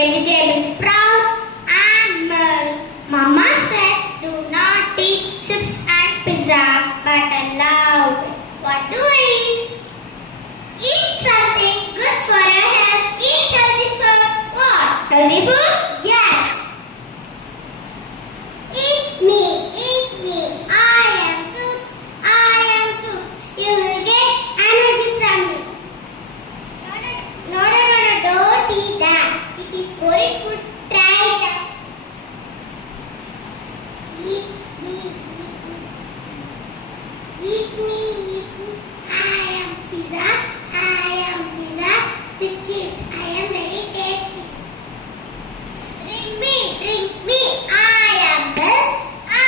vegetables, sprouts and milk. Mama said do not eat chips and pizza, but I love it. What do I eat? Eat something good for your health. Eat healthy food. What? Healthy food? Yes. Eat me, eat me. I am fruits. I am fruits. You will get energy from me. No, don't eat that. It is boring food. Try it. Eat me, eat me. Eat me, eat me. I am pizza. I am pizza with cheese. I am very tasty. Drink me. I am milk. I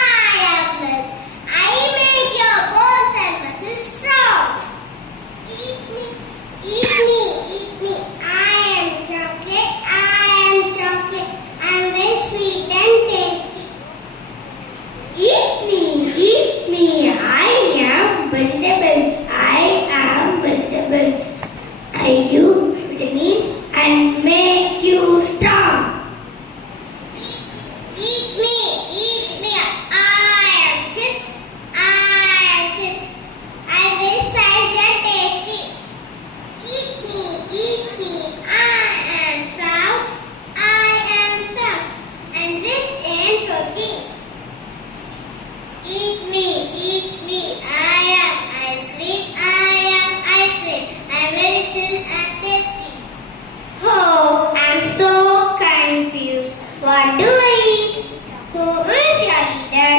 am milk. I make your bones and muscles strong. Eat me, eat me, eat me. I am chocolate. I am chocolate. I am very sweet and tasty. Eat me. I am vegetables. I am vegetables. I give vitamins and make you strong. Eat me. I am chips. I am chips. I am very spicy and tasty. Eat me. I am sprouts. I am sprouts. I am rich in protein. Eat me. I am ice cream. I am ice cream. I am very chill and tasty. Oh, I am so confused. What do I eat? Who is your leader?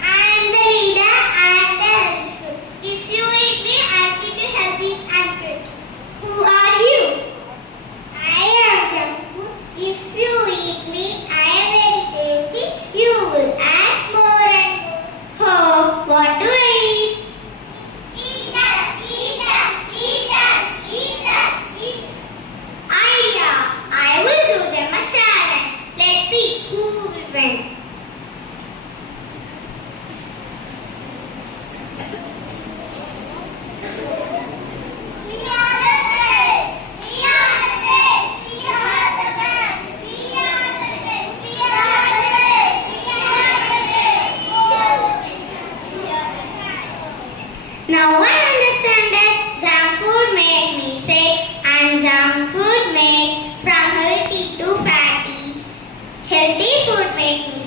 I am the leader. I am the healthy food. If you eat me, I will keep you healthy and fit. Who are you? I am junk food. If you eat me, I am very tasty. You will ask more and more. Oh, what do I eat? Eat us. Idea. I will do them a challenge. Let's see who will win. We are the best. We are the best. We are the best. We are the best. We are the best. We are the best. We are the best. We are the best. Now I understand that junk food makes me sick and junk food makes from healthy to fatty. Healthy food makes me